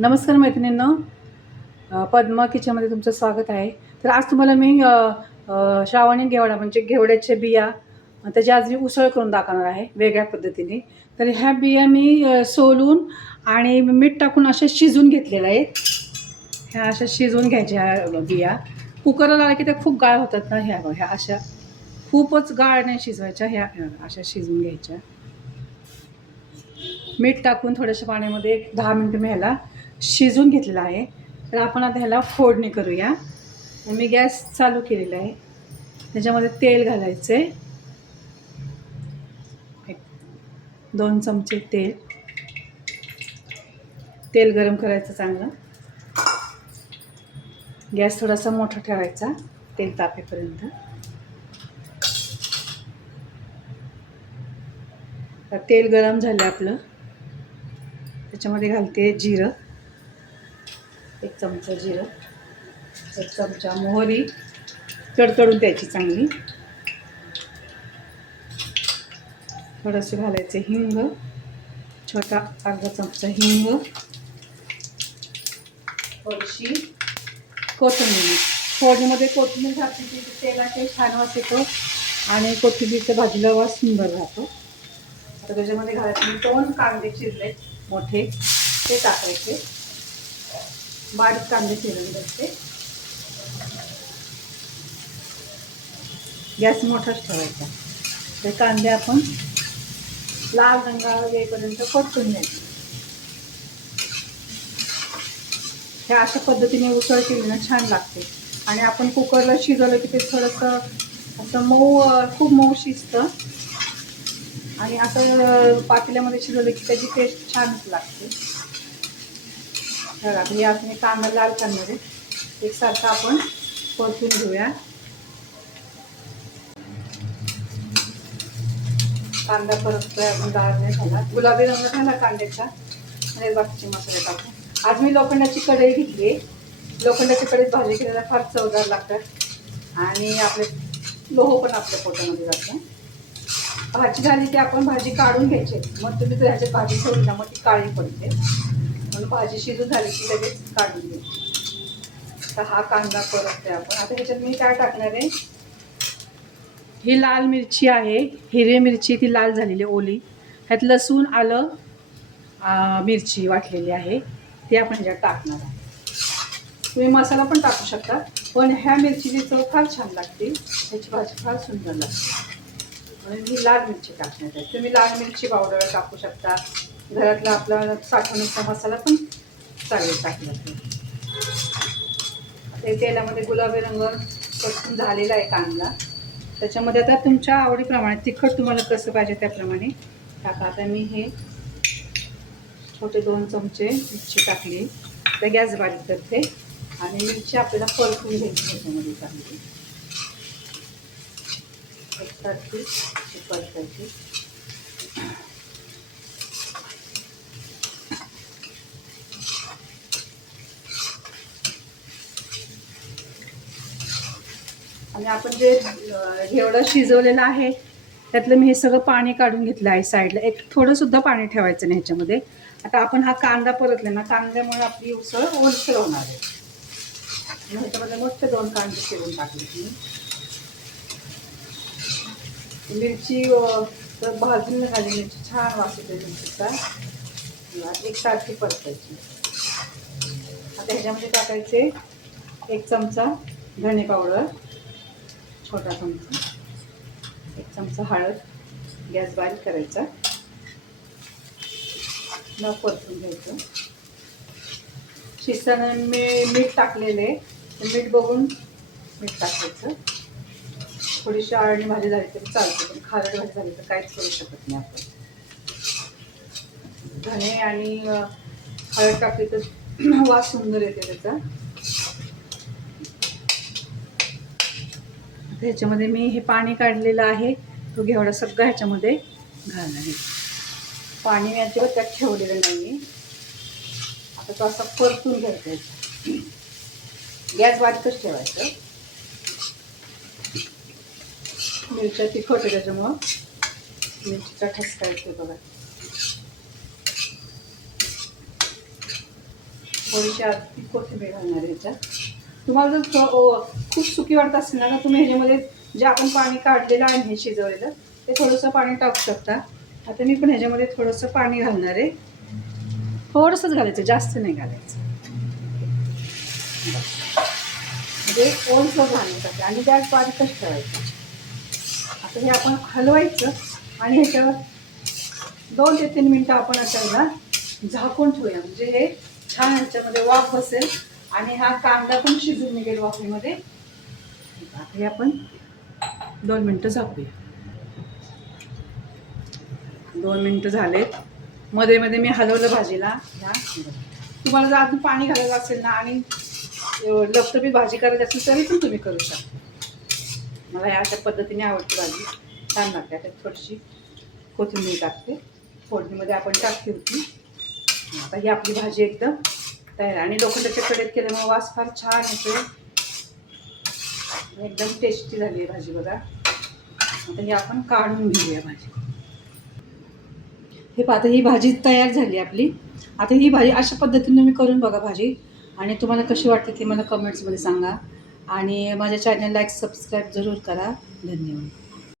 नमस्कार मैत्रिणींनो. अ, पद्मा किचनमध्ये तुमचं स्वागत आहे. तर आज तुम्हाला मी श्रावणी घेवडा म्हणजे घेवड्याच्या बिया त्याची आज मी उसळ करून दाखवणार आहे वेगळ्या पद्धतीने. तर ह्या बिया मी सोलून आणि मीठ टाकून अशा शिजून घेतलेल्या आहेत. ह्या अशा शिजवून घ्यायच्या बिया. कुकरला लावल्या की त्या खूप गाळ होतात ना ह्या ह्या अशा खूपच गाळ नाही शिजवायच्या ह्या ह्या अशा शिजवून घ्यायच्या. मीठ टाकून थोड्याशा पाण्यामध्ये एक दहा मिनटं मी ह्याला शिजवून घेतलेला आहे. तर आपण आता ह्याला फोडणी करूया. मी गॅस चालू केलेला आहे. त्याच्यामध्ये तेल घालायचं. आहे दोन चमचे तेल. तेल गरम करायचं चांगलं. गॅस थोडासा मोठा ठेवायचा तेल तापेपर्यंत. तेल गरम झालं आपलं. त्याच्यामध्ये घालते जिरं. एक चमचा जिरं एक चमचा मोहरी तडतडून द्यायची चांगली. थोडंसं घालायचं हिंग छोटा अर्धा चमचा हिंग थोडीशी कोथिंबीर. फोडणीमध्ये कोथिंबीर घातली की तेलाचे छान वास येतो आणि कोथिंबीरच्या भाजीला वास सुंदर राहतो. आता त्याच्यामध्ये घालायचे दोन कांदे चिरले मोठे ते टाकायचे. बारीक कांदे चिरून घ्यायचे गॅस मोठाच ठेवायचा. ते कांदे आपण लाल रंगा येईपर्यंत परतून द्यायचे ह्या अशा पद्धतीने उसळ केली ना छान लागते. आणि आपण कुकरला शिजवलं की ते थोडंसं असं मऊ खूप मऊ शिजतं. आणि असं पातेल्यामध्ये शिजवलं की त्याची टेस्ट छानच लागते. बघा आज मी कांदा लाल करणार आहे. एकसारखं आपण परतून घेऊया. कांदा परततोय आपण डाळ नाही झाला गुलाबी रंग झाला कांद्याचा? आणि बाकीचे मसाले टाकू. आज मी लोखंडाची कढई घेतली लोखंडाची कढईत भाजी केलेल्या फार चवदार लागतात. आणि आपले लोह पण आपल्या पोटामध्ये जातं. भाजी झाली की आपण भाजी काढून घ्यायची. मग तुम्ही जर ह्याची भाजी ठेवली ना मग ती काळी पडते. म्हणून भाजी शिजून झाली की लगेच काढून घ्यायची तर हा कांदा परतते आपण. आता ह्याच्यात मी काय टाकणार आहे? ही लाल मिरची आहे. हिरवी मिरची ती लाल झालेली ओली. ह्यात लसूण आलं मिरची वाटलेली आहे. ती आपण ह्याच्यात टाकणार आहे. तुम्ही मसाला पण टाकू शकता पण ह्या मिरचीची चव फार छान लागते. ह्याची भाजी फार सुंदर लागते. म्हणून ही लाल मिरची टाकण्यात आहे. तुम्ही लाल मिरची पावडर टाकू शकता. घरातला आपला साठवणीचा मसाला पण चालेल टाकला. ते तेलामध्ये गुलाबी रंग परतून झालेला आहे कांदा. त्याच्यामध्ये आता तुमच्या आवडीप्रमाणे तिखट तुम्हाला कसं पाहिजे त्याप्रमाणे टाका. आता मी हे छोटे दोन चमचे मिरची टाकली. तर गॅस बारीक करते आणि मिरची आपल्याला परतून घ्यायची त्याच्यामध्ये चांगली. एकसारखी परतायची आपण जे घेवडं शिजवलेलं आहे त्यातलं मी हे सगळं पाणी काढून घेतलं आहे साईडला. एक थोडं सुद्धा पाणी ठेवायचं नाही ह्याच्यामध्ये. आता आपण हा कांदा परतला ना कांद्यामुळे आपली उसळ ओलसळ होणार आहे. ह्याच्यामध्ये ह्याच्यामध्ये मस्त दोन कांदे शिरून टाकले मिरची तर भाजून घाली मिरची छान वाचते येते मिरचीचा एकसारखी परतायची. आता ह्याच्यामध्ये टाकायचे एक चमचा धणे पावडर. छोटा चमचा. एक चमचा हळद गॅस बारीक करायचा. न परतून घ्यायचं. शिजताना मी मीठ टाकलेले मीठ बघून मीठ टाकायचं. थोडीशी आळणी भाजी झाली तरी चालते पण खारट भाजी झाली तर काहीच करू शकत नाही आपण. धणे आणि हळद टाकली तर वास सुंदर येते त्याचा. ह्याच्यामध्ये मी हे पाणी काढलेलं आहे. तो घेवडा सगळं ह्याच्यामध्ये घालणार आहे. पाणी मी अजिबात त्यात ठेवलेलं नाही आता तो असा परतून घ्यायचा गॅस वाटतच ठेवायचं. मिरच्या तिखट त्याच्यामुळं. मिरचीचा ठसका येतो बघा. थोडीशी आधी कोथिंबीर घालणार ह्याच्यात तुम्हाला जर थो- खूप सुकी वाटत असेल ना तर तुम्ही ह्याच्यामध्ये जे आपण पाणी काढलेलं आहे हे शिजवलेलं ते थोडंसं पाणी टाकू शकता. आता मी पण ह्याच्यामध्ये थोडंसं पाणी घालणार आहे. थोडंसंच घालायचं जास्त नाही घालायचं. म्हणजे ओलसं घालण्यासाठी आणि गॅस बारीकच ठेवायचं. आता हे आपण हलवायचं आणि ह्याच्यावर दोन ते तीन मिनटं आपण आता झाकून ठेवूया. म्हणजे हे छान ह्याच्यामध्ये वाफ बसेल. आणि हा कांदा पण शिजून निघेल वाफेमध्ये. हे आपण दोन मिनटं झाकूया. दोन मिनटं झालेत. मध्ये मध्ये मी हलवलं भाजीला. ह्या तुम्हाला जर अजून पाणी घालायचं असेल ना आणि लपटपीत भाजी करायची असेल तरी पण तुम्ही करू शकता. मला या अशा पद्धतीने आवडते भाजी छान लागते. आता थोडीशी कोथिंबीर टाकते. फोडणीमध्ये आपण टाकली होती. आता ही आपली भाजी एकदम तयार आणि लोखंडाच्या कडेत केल्यामुळे वास फार छान येतो एकदम टेस्टी झाली आहे भाजी बघा. आता ही आपण काढून घेऊया भाजी. हे पहा, आता ही भाजी तयार झाली आपली. आता ही भाजी अशा पद्धतीने तुम्ही करून बघा भाजी. आणि तुम्हाला कशी वाटते ती मला कमेंट्समध्ये सांगा. आणि माझ्या चॅनलला एक सबस्क्राईब जरूर करा. धन्यवाद.